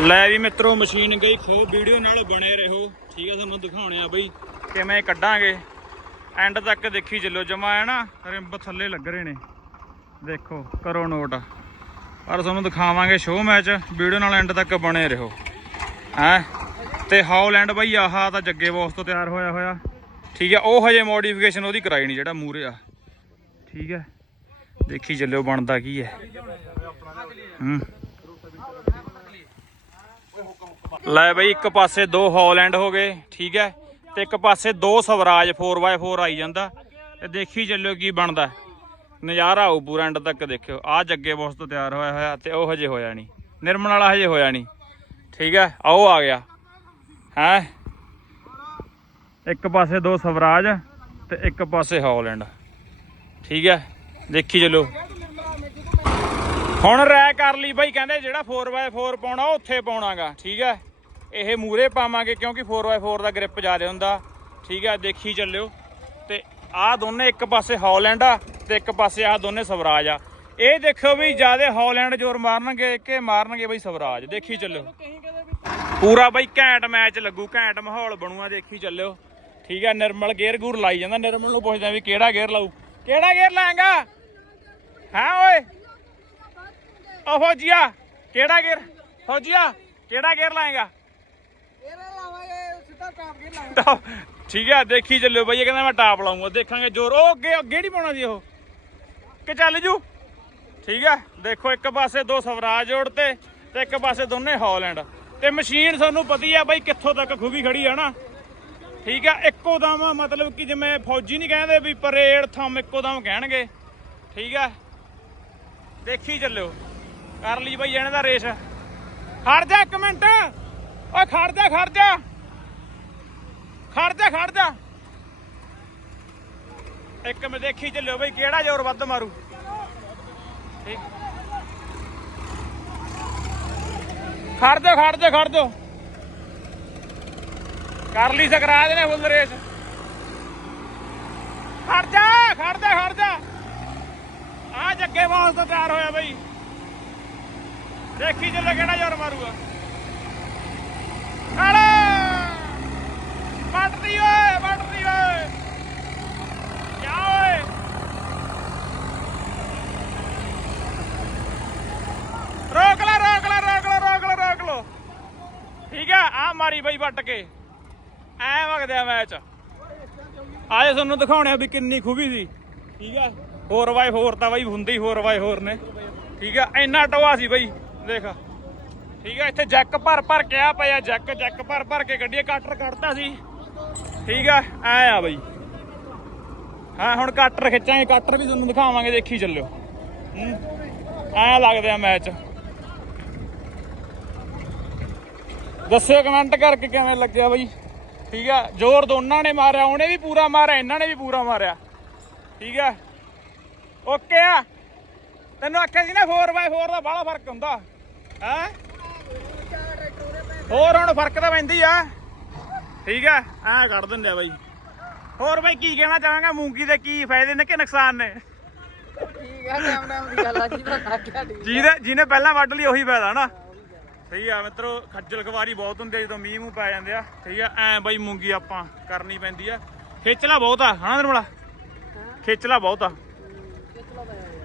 ਲੈ ਵੀ ਮਿੱਤਰੋ, ਮਸ਼ੀਨ ਗਈ ਖੋ ਵੀਡੀਓ ਨਾਲ ਬਣੇ ਰਹੋ। ਠੀਕ ਆ, ਤੁਹਾਨੂੰ ਦਿਖਾਉਣੇ ਆ ਬਈ ਕਿਵੇਂ ਕੱਢਾਂਗੇ। ਐਂਡ ਤੱਕ ਦੇਖੀ ਚੱਲੋ, ਜਮਾ ਹੈ ਨਾ, ਰਿੰਬ ਥੱਲੇ ਲੱਗ ਰਹੇ ਨੇ। ਦੇਖੋ, ਕਰੋ ਨੋਟ। ਪਰ ਤੁਹਾਨੂੰ ਦਿਖਾਵਾਂਗੇ ਸ਼ੋਅ ਮੈਚ ਵੀਡੀਓ ਨਾਲ ਐਂਡ ਤੱਕ ਬਣੇ ਰਹੋ। ਹੈ? ਤੇ ਹਾਲੈਂਡ ਬਈ, ਆਹ ਤਾਂ ਜੱਗੇ ਬੌਸ ਤੋਂ ਤਿਆਰ ਹੋਇਆ ਹੋਇਆ। ਠੀਕ ਹੈ ਉਹ ਹਜੇ ਮੋਡੀਫਿਕੇਸ਼ਨ ਉਹਦੀ ਕਰਾਈ ਨਹੀਂ, ਜਿਹੜਾ ਮੂਰੇ ਆ। ਠੀਕ ਹੈ ਦੇਖੀ ਚੱਲਿਓ ਬਣਦਾ ਕੀ ਹੈ। ਹੂੰ। ਲੈ ਬਈ, ਇੱਕ ਪਾਸੇ ਦੋ ਹੌਲੈਂਡ ਹੋ ਗਏ, ਠੀਕ ਹੈ, ਤੇ ਇੱਕ ਪਾਸੇ ਦੋ ਸਵਰਾਜ 4x4 ਆਈ ਜਾਂਦਾ। ਤੇ ਦੇਖੀ ਚੱਲਿਓ ਕੀ ਬਣਦਾ। ਨਜ਼ਾਰਾ ਆਊ ਪੂਰਾ ਐਂਡ ਤੱਕ ਦੇਖਿਓ। ਆ ਜੱਗੇ ਬੌਸ ਤੋਂ ਤਿਆਰ ਹੋਇਆ ਹੋਇਆ ਤੇ ਉਹ ਹਜੇ ਹੋਇਆ ਨਹੀਂ। ਨਿਰਮਲ ਵਾਲਾ ਹਜੇ ਹੋਇਆ ਨਹੀਂ। ਠੀਕ ਹੈ, ਆਓ ਆ ਗਿਆ। ਹੈ? ਇੱਕ ਪਾਸੇ ਦੋ ਸਵਰਾਜ ਤੇ ਇੱਕ ਪਾਸੇ ਹਾਲੈਂਡ। ਠੀਕ ਹੈ, ਦੇਖੀ ਚੱਲੋ ਹੁਣ ਰੈ ਕਰ ਲਈ ਬਾਈ, ਕਹਿੰਦੇ ਜਿਹੜਾ 4x4 ਪਾਉਣਾ, ਉਹ ਉੱਥੇ ਪਾਉਣਾਗਾ। ਠੀਕ ਹੈ ਇਹ ਮੂਰੇ ਪਾਵਾਂਗੇ ਕਿਉਂਕਿ 4x4 ਦਾ ਗ੍ਰਿਪ ਜ਼ਿਆਦਾ ਹੁੰਦਾ। ਠੀਕ ਹੈ ਦੇਖੀ ਚੱਲਿਓ। ਤੇ ਆਹ ਦੋਨੇ ਇੱਕ ਪਾਸੇ ਹਾਲੈਂਡ ਆ ਤੇ ਇੱਕ ਪਾਸੇ ਆਹ ਦੋਨੇ ਸਵਰਾਜ ਆ। ਇਹ ਦੇਖੋ ਵੀ ਜ਼ਿਆਦਾ ਹਾਲੈਂਡ ਜ਼ੋਰ ਮਾਰਨਗੇ ਕਿ ਮਾਰਨਗੇ ਬਈ ਸਵਰਾਜ, ਦੇਖੀ ਚੱਲਿਓ। ਪੂਰਾ ਬਈ ਘੈਂਟ ਮੈਚ ਲੱਗੂ, ਘੈਂਟ ਮਾਹੌਲ ਬਣੂਆ, ਦੇਖੀ ਚੱਲਿਓ। ਠੀਕ ਹੈ ਨਿਰਮਲ ਗੇਅਰ ਗੂਰ ਲਾਈ ਜਾਂਦਾ, ਨਿਰਮਲ ਨੂੰ ਪੁੱਛਦੇ ਵੀ ਕਿਹੜਾ ਗੇਅਰ ਲਾਊ। ਕਿਹੜਾ ਗੇਅਰ ਲਾਏਗਾ? ਹਾਂ ਓਏ? ਓ ਫੌਜੀਆ, ਕਿਹੜਾ ਗੇਅਰ? ਫੌਜੀਆ, ਕਿਹੜਾ ਗੇਅਰ ਲਾਏਗਾ? ਟਾਪ। ਠੀਕ ਹੈ, ਦੇਖੀ ਚੱਲਿਓ ਬਈ, ਇਹ ਕਹਿੰਦਾ ਮੈਂ ਟਾਪ ਲਾਉਂਗਾ। ਦੇਖਾਂਗੇ ਜ਼ੋਰ। ਉਹ ਅੱਗੇ ਅੱਗੇ ਨਹੀਂ ਪਾਉਣਾ ਸੀ ਉਹ। ਕਿ ਚੱਲ ਜੂ? ਠੀਕ ਹੈ, ਦੇਖੋ ਇੱਕ ਪਾਸੇ ਦੋ ਸਵਰਾਜ ਜੋੜ ਤੇ ਤੇ ਇੱਕ ਪਾਸੇ ਦੋਨੇ ਹਾਲੈਂਡ। ਤੇ ਮਸ਼ੀਨ ਤੁਹਾਨੂੰ ਪਤੀ ਆ ਬਈ ਕਿੱਥੋਂ ਤੱਕ ਖੂਬੀ ਖੜੀ ਆ ਨਾ। ਠੀਕ ਆ ਇੱਕੋ ਦਮ ਮਤਲਬ ਕਿ ਜਿਵੇਂ ਫੌਜੀ ਨਹੀਂ ਕਹਿੰਦੇ ਵੀ ਪਰੇਡ ਥੰਮ ਇੱਕੋ ਦਮ ਕਹਿਣਗੇ। ਠੀਕ ਆ ਦੇਖੀ ਚੱਲਿਓ। ਕਰ ਲਈ ਬਈ ਇਹਨਾਂ ਦਾ ਰੇਸ। ਖੜ ਜਾ ਇੱਕ ਮਿੰਟ। ਓਏ, ਖੜ ਜਾ ਖੜ ਜਾ। ਖੜ ਜਾ ਖੜ ਜਾ। ਇੱਕ ਮੈਂ ਦੇਖੀ ਚੱਲਿਓ ਬਈ, ਕਿਹੜਾ ਜ਼ੋਰ ਵੱਧ ਮਾਰੂ। ਠੀਕ। ਖੜ ਜਾ ਖੜ ਜਾ ਖੜ ਜਾ। ਕਰ ਲਈ ਸਕਰਾਜ ਨੇ ਫੁੱਲ ਰੇਸ। ਖੜ ਜਾ ਖੜ ਜਾ ਖੜ ਜਾ। ਆ ਜੱਗੇ ਬਾਸ ਤੋਂ ਤਿਆਰ ਹੋਇਆ ਬਈ। ਦੇਖੀ ਚੱਲੇ ਕਿਹੜਾ ਜ਼ੋਰ ਮਾਰੂਗਾ ਕਾਲੇ ਵੱਟਦੀ ਓਏ ਵੱਟਦੀ ਓਏ ਕਿਆ ਓਏ ਰੋਕ ਲੈ ਰੋਕ ਲੈ ਰੋਕ ਲੈ ਰੋਕ ਲੈ ਰੋਕ ਲੋ ਠੀਕ ਆ ਆ ਮਾਰੀ ਬਈ ਵੱਟ ਕੇ। ਐ ਵਗਦਿਆ ਮੈਚ। ਆਏ ਤੁਹਾਨੂੰ ਦਿਖਾਉਣੇ ਵੀ ਕਿੰਨੀ ਖੂਬੀ ਸੀ। ਠੀਕ ਆ? 4x4 ਤਾਂ ਬਈ ਹੁੰਦੀ 4x4 ਨੇ। ਠੀਕ ਆ? ਇੰਨਾ ਟੋਆ ਸੀ ਬਈ, ਦੇਖ। ਠੀਕ ਆ? ਇੱਥੇ ਜੈਕ ਭਰ ਭਰ ਕੇ ਆ ਪਿਆ, ਜੈਕ ਜੈਕ ਭਰ ਭਰ ਕੇ ਗੱਡੀ ਕਾਟਰ ਕੱਢਤਾ ਸੀ। ਠੀਕ ਆ? ਐ ਆ ਬਈ। ਹਾਂ, ਹੁਣ ਕਟਰ ਖਿੱਚਾਂਗੇ, ਕਟਰ ਵੀ ਤੁਹਾਨੂੰ ਦਿਖਾਵਾਂਗੇ, ਦੇਖੀ ਚੱਲਿਓ। ਹੂੰ। ਐ ਲੱਗਦਾ ਮੈਚ। ਦੱਸਿਓ ਕਮੈਂਟ ਕਰਕੇ ਕਿਵੇਂ ਲੱਗਿਆ ਬਈ? ਠੀਕ ਆ ਜ਼ੋਰ ਦੋਨਾਂ ਨੇ ਮਾਰਿਆ ਉਹਨੇ ਵੀ ਪੂਰਾ ਮਾਰਿਆ ਇਹਨਾਂ ਨੇ ਵੀ ਪੂਰਾ ਮਾਰਿਆ। ਠੀਕ ਆ? ਓਕੇ ਆ? ਤੈਨੂੰ ਆਖਿਆ ਸੀ ਨਾ 4x4 ਦਾ ਬੜਾ ਫ਼ਰਕ ਹੁੰਦਾ। ਹੈ? ਹੋਰ ਹੁਣ ਫ਼ਰਕ ਤਾਂ ਪੈਂਦੀ ਆ। ਠੀਕ ਆ? ਐ ਕੱਢ ਦਿੰਦੇ ਆ ਬਾਈ। ਹੋਰ ਬਾਈ ਕੀ ਕਹਿਣਾ ਚਾਹਾਂਗਾ? ਮੂੰਗੀ ਦੇ ਕੀ ਫਾਇਦੇ ਨੇ ਕਿ ਨੁਕਸਾਨ ਨੇ? ਠੀਕ ਹੈ ਟਾਈਮ ਟਾਈਮ ਦੀ ਗੱਲ ਆ ਜੀ ਠੀਕ ਜਿਹਨੇ ਪਹਿਲਾਂ ਵੱਢ ਲਈ ਉਹੀ ਫਾਇਦਾ ਨਾ। ਠੀਕ ਆ ਮਿੱਤਰੋ ਖੱਜਲ ਖਵਾਰੀ ਬਹੁਤ ਹੁੰਦੀ ਆ ਜਦੋਂ ਮੀਂਹ ਮੂੰਹ ਪੈ ਜਾਂਦੇ ਆ। ਠੀਕ ਆ ਐ ਬਾਈ ਮੂੰਗੀ ਆਪਾਂ ਕਰਨੀ ਪੈਂਦੀ ਆ। ਖੇਚਲਾ ਬਹੁਤ ਆ ਹਨਾ ਨਿਰਮਲਾ? ਖੇਚਲਾ ਬਹੁਤ ਆ।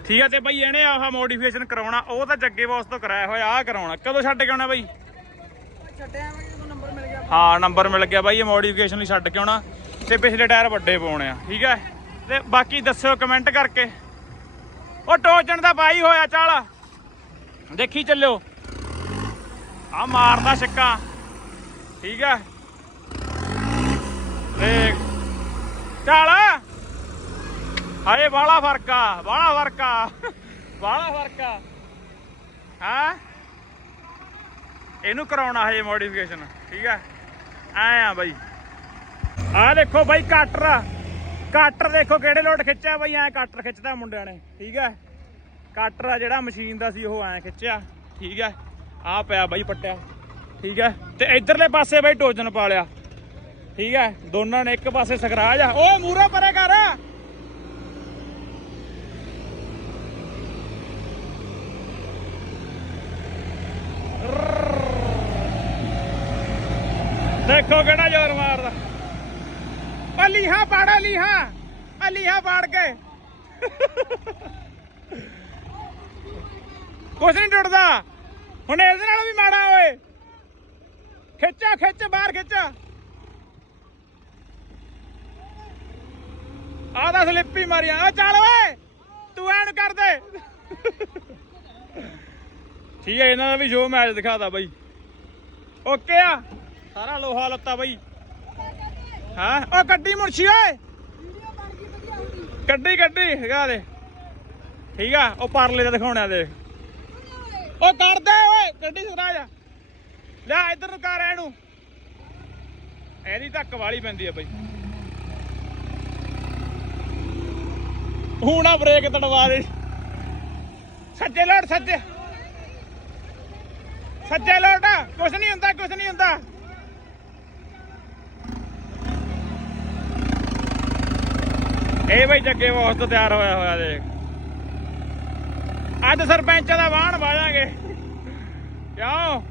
ਠੀਕ ਆ ਤੇ ਬਾਈ ਇਹਨੇ ਆਹ ਮੋਡੀਫਿਕੇਸ਼ਨ ਕਰਾਉਣਾ ਉਹ ਤਾਂ ਜੱਗੇ ਬੌਸ ਤੋਂ ਕਰਾਇਆ ਹੋਇਆ ਆ ਕਰਾਉਣਾ। ਕਦੋਂ ਛੱਡ ਕੇ ਆਉਣਾ ਬਾਈ? ਹਾਂ ਨੰਬਰ ਮਿਲ ਗਿਆ ਬਾਈ ਇਹ ਮੋਡੀਫਿਕੇਸ਼ਨ ਲਈ ਛੱਡ ਕੇ ਆਉਣਾ। ਤੇ ਪਿਛਲੇ ਟਾਇਰ ਵੱਡੇ ਪਾਉਣੇ ਆ ਠੀਕ ਹੈ ਤੇ ਬਾਕੀ ਦੱਸਿਓ ਕਮੈਂਟ ਕਰਕੇ। ਉਹ ਟੋਚਣ ਦਾ ਬਾਈ ਹੋਇਆ ਚੱਲ। ਦੇਖੀ ਚੱਲਿਓ। ਆ ਮਾਰਦਾ ਛੱਕਾ। ਠੀਕ ਹੈ ਦੇਖ। ਚੱਲ। ਹਾਏ ਬਾਲਾ ਫ਼ਰਕ ਆ ਬਾਲਾ ਫ਼ਰਕ ਆ। ਬਾਲਾ ਫ਼ਰਕ ਆ। ਹਾਂ? ਇਹਨੂੰ ਕਰਾਉਣਾ ਹਜੇ ਮੋਡੀਫਿਕੇਸ਼ਨ ਠੀਕ ਹੈ ਐ ਆ ਬਾਈ। ਆ ਦੇਖੋ ਬਾਈ ਕਾਟਰ ਕਾਟਰ ਦੇਖੋ ਕਿਹੜੇ ਲੋਟ ਖਿੱਚਿਆ ਬਾਈ, ਐ ਕਾਟਰ ਖਿੱਚਦਾ ਮੁੰਡਿਆਂ ਨੇ। ਠੀਕ ਹੈ ਕਾਟਰ ਆ ਜਿਹੜਾ ਮਸ਼ੀਨ ਦਾ ਸੀ, ਉਹ ਐ ਖਿੱਚਿਆ। ਠੀਕ ਹੈ ਆ ਪਿਆ ਬਾਈ ਪੱਟਿਆ। ਠੀਕ ਹੈ? ਤੇ ਇਧਰਲੇ ਪਾਸੇ ਬਾਈ ਟੋਜਨ ਪਾ ਲਿਆ ਠੀਕ ਹੈ? ਦੋਨਾਂ ਨੇ ਇੱਕ ਪਾਸੇ ਸਕਰਾਜ ਆ। ਓਏ ਮੂਰੇ ਪਰੇ ਕਰ। ਦੇਖੋ ਕਿਹੜਾ ਜ਼ੋਰ ਮਾਰਦਾ। ਓ, ਲੀਹਾ ਪਾੜਾ, ਲੀਹਾ। ਓ, ਲੀਹਾ ਪਾੜ ਕੇ। ਕੁਛ ਨਹੀਂ ਟੁੱਟਦਾ। ਹੁਣ ਇਹਦੇ ਨਾਲ ਵੀ ਮਾੜਾ ਓਏ। ਖਿੱਚਾ, ਖਿੱਚ, ਬਾਹਰ ਖਿੱਚਾ। ਆਹ ਤਾਂ ਸਲਿੱਪੀ ਮਾਰੀਆਂ ਓ ਚੱਲ ਓਏ, ਤੂੰ ਐਨ ਕਰ ਦੇ। ਠੀਕ ਹੈ, ਇਹਨਾਂ ਦਾ ਵੀ ਸ਼ੋਅ ਮੈਚ ਦਿਖਾਤਾ ਬਾਈ। ਓਕੇ ਆ। ਸਾਰਾ ਲੋਹਾ ਲੱਤਾ ਬਾਈ। ਹਾਂ? ਓ ਗੱਡੀ ਮੁਰਸ਼ੀ ਓਏ। ਕੱਢੀ ਗੱਡੀ ਹੈਗਾ ਦੇ। ਠੀਕ ਆ, ਉਹ ਪਰਲੇ ਦਾ ਦਿਖਾਉਣਾ ਦੇ ਓ ਕਰ ਦੇ ਓਏ, ਗੱਡੀ ਸਰਾਜ ਲੈ ਇੱਧਰ ਨੂੰ ਕਰ ਇਹਨੂੰ। ਇਹਦੀ ਧੱਕ ਵਾਲੀ ਪੈਂਦੀ ਆ ਬਾਈ। ਹੁਣ ਆ ਬ੍ਰੇਕ ਤੜਵਾ ਦੇ। ਸੱਜੇ ਲੋਟ, ਸੱਜੇ। ਸੱਜੇ ਲੋਟ, ਕੁਛ ਨਹੀਂ ਹੁੰਦਾ, ਕੁਛ ਨਹੀਂ ਹੁੰਦਾ। ਇਹ ਬਈ ਜੱਗੇ ਵਾਸ ਤਿਆਰ ਹੋਇਆ ਹੋਇਆ ਦੇਖ। ਅੱਜ ਸਰਪੰਚ ਦਾ ਵਾਹਣ ਵਾਜਾਂਗੇ। ਕਿਉਂ?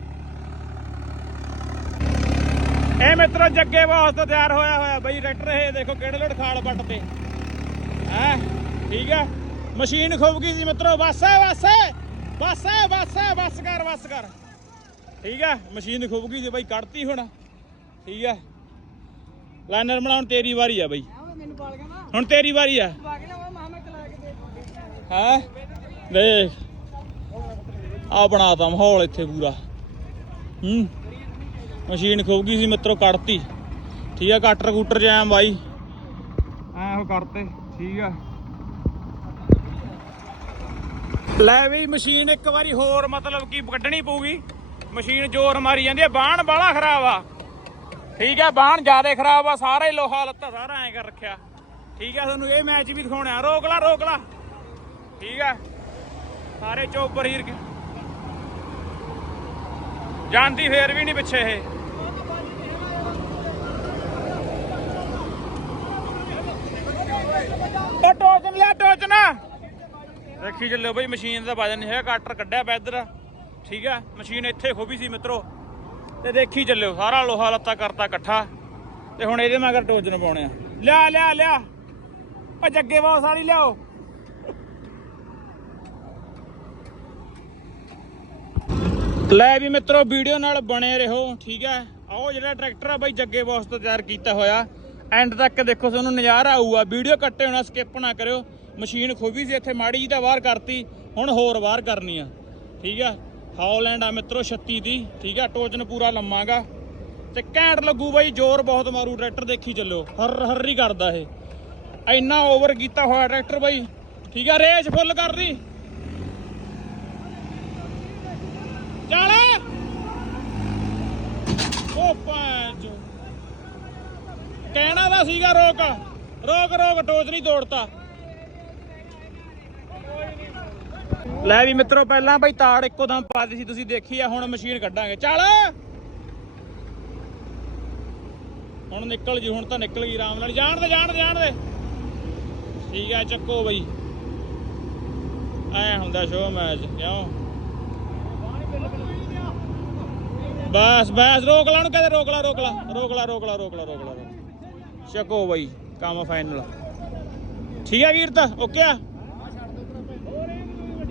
ਇਹ ਮਿੱਤਰੋ ਜੱਗੇ ਵਾਸ ਤੋਂ ਤਿਆਰ ਹੋਇਆ ਹੋਇਆ। ਬਈ ਟਰੈਕਟਰ ਇਹ ਦੇਖੋ ਕਿਹੜੇ ਲੋਟ ਖਾਲ ਪੱਟ ਤੇ। ਹੈ? ਠੀਕ ਹੈ ਮਸ਼ੀਨ ਖੁੱਭ ਗਈ ਸੀ ਮਿੱਤਰੋ। ਬਸ ਹੈ ਬਸ ਹੈ ਬਸ ਹੈ ਬਸ ਹੈ ਬਸ ਕਰ ਬਸ ਕਰ। ਠੀਕ ਹੈ ਮਸ਼ੀਨ ਖੁੱਭ ਗਈ ਸੀ ਬਾਈ ਕੱਢਤੀ ਹੁਣ। ਠੀਕ ਹੈ ਲਾਈਨਰ ਬਣਾਉਣ ਤੇਰੀ ਵਾਰੀ ਆ ਬਾਈ। ਹੁਣ ਤੇਰੀ ਵਾਰੀ ਆ। ਹੈ? ਦੇਖ ਆ ਬਣਾਤਾ ਮਾਹੌਲ ਇੱਥੇ ਪੂਰਾ। ਹੂੰ ਮਸ਼ੀਨ ਖੁੱਭ ਗਈ ਸੀ ਮਿੱਤਰੋ ਕੱਢਤੀ। ਠੀਕ ਆ ਕਟਰ ਕੂਟਰ ਜੈਮ ਬਾਈ। ਐ ਉਹ ਕਰਤੇ ਠੀਕ ਆ। ਲੈ ਵੀ ਮਸ਼ੀਨ ਇੱਕ ਵਾਰੀ ਹੋਰ ਮਤਲਬ ਕਿ ਕੱਢਣੀ ਪਊਗੀ। ਮਸ਼ੀਨ ਜ਼ੋਰ ਮਾਰੀ ਜਾਂਦੀ ਆ ਬਾਣ ਬਾਲਾ ਖਰਾਬ ਆ। ਠੀਕ ਆ ਬਾਣ ਜ਼ਿਆਦਾ ਖਰਾਬ ਆ ਸਾਰਾ ਹੀ ਲੋਹਾ ਲੱਤਾ ਸਾਰਾ ਐ ਕਰ ਰੱਖਿਆ। ਠੀਕ ਆ ਤੁਹਾਨੂੰ ਇਹ ਮੈਚ ਵੀ ਦਿਖਾਉਣਾ। ਰੋਕ ਲਾ ਰੋਕ ਲਾ। ਠੀਕ ਆ। ਸਾਰੇ ਚੋਪਰ ਹੀਰ ਕੇ ਜਾਂਦੀ ਫੇਰ ਵੀ ਨਹੀਂ ਪਿੱਛੇ ਇਹ। ਉਹ ਟੋਚਨ ਲਿਆ ਟੋਚਨ। ਦੇਖੀ ਚੱਲਿਓ ਬਈ, ਮਸ਼ੀਨ ਦਾ ਵਜਨ ਨਹੀਂ ਹੈਗਾ, ਕਟਰ ਕੱਢਿਆ ਪਿਆ ਇੱਧਰ। ਠੀਕ ਆ, ਮਸ਼ੀਨ ਇੱਥੇ ਖੋਬੀ ਸੀ ਮਿੱਤਰੋ। ਤੇ ਦੇਖੀ ਚੱਲਿਓ, ਸਾਰਾ ਲੋਹਾ ਲੱਤਾ ਕਰਤਾ ਇਕੱਠਾ। ਤੇ ਹੁਣ ਇਹਦੇ ਮਗਰ ਟੋਚਨ ਪਾਉਣੇ ਆ। ਲਿਆ ਲਿਆ ਲਿਆ। ਉਹ ਜੱਗੇ ਬਹੁਤ ਸਾਰੀ ਲਿਆਓ। ਲੈ ਵੀ ਮਿੱਤਰੋ, ਵੀਡੀਓ ਨਾਲ ਬਣੇ ਰਹੋ, ਠੀਕ ਹੈ? ਆਓ ਜਿਹੜਾ ਟਰੈਕਟਰ ਆ ਬਾਈ ਜੱਗੇ ਬੌਸ ਤੋਂ ਤਿਆਰ ਕੀਤਾ ਹੋਇਆ। ਐਂਡ ਤੱਕ ਦੇਖੋ, ਤੁਹਾਨੂੰ ਨਜ਼ਾਰਾ ਆਊਗਾ। ਵੀਡੀਓ ਕੱਟੇ ਹੋਣਾ ਸਕਿਪ ਨਾ ਕਰਿਓ। ਮਸ਼ੀਨ ਖੋਬੀ ਸੀ ਇੱਥੇ, ਮਾੜੀ ਜੀ ਤਾਂ ਬਾਹਰ ਕਰਤੀ, ਹੁਣ ਹੋਰ ਬਾਹਰ ਕਰਨੀ ਆ। ਠੀਕ ਆ? ਹੌਲੈਂਡ ਆ ਮਿੱਤਰੋ 36 ਦੀ, ਠੀਕ ਆ? ਟੋਚਨ ਪੂਰਾ ਲੰਮਾਗਾ। ਤੇ ਘੈਂਟ ਲੱਗੂ ਬਾਈ, ਜ਼ੋਰ ਬਹੁਤ ਮਾਰੂ, ਟਰੈਕਟਰ ਦੇਖੀ ਚੱਲਿਓ। ਹਰ ਹਰ ਹੀ ਕਰਦਾ ਇਹ। ਇੰਨਾ ਓਵਰ ਕੀਤਾ ਹੋਇਆ ਟਰੈਕਟਰ ਬਾਈ। ਠੀਕ ਆ? ਰੇਸ ਫੁੱਲ ਕਰ ਦੀ ਚੱਲ ਉਹ ਪੰਜ ਕਹਿਣਾ ਦਾ ਸੀਗਾ ਰੋਕ। ਰੋਕ ਰੋਕ, ਟੋਚ ਨਹੀਂ ਤੋੜਤਾ। ਲੈ ਵੀ ਮਿੱਤਰੋ, ਪਹਿਲਾਂ ਬਈ ਤਾੜ ਇੱਕੋ ਦਮ ਪਾਦੀ ਸੀ, ਤੁਸੀਂ ਦੇਖੀ ਆ, ਹੁਣ ਮਸ਼ੀਨ ਕੱਢਾਂਗੇ। ਚੱਲ। ਹੁਣ ਨਿਕਲ ਜੀ, ਹੁਣ ਤਾਂ ਨਿਕਲ ਗਈ ਆਰਾਮ ਨਾਲ। ਜਾਣ ਦੇ ਜਾਣ ਦੇ ਜਾਣ ਦੇ। ਠੀਕ ਆ, ਚੱਕੋ ਬਈ। ਐ ਹੁੰਦਾ ਸ਼ੋ ਮੈਚ ਕਿਉਂ? ਬਸ ਬਸ, ਰੋਕ ਲਾ ਨੂੰ ਕਹਿੰਦੇ, ਰੋਕ ਲਾ ਰੋਕ ਲਾ ਰੋਕ ਲਾ ਰੋਕ ਲਾ ਰੋਕ ਲਾ ਰੋਕ ਲਾ ਚੱਕੋ ਬਈ, ਕੰਮ ਫਾਈਨਲ ਠੀਕ ਹੈ ਵੀਰ ਤਾਂ ਓਕੇ ਆ?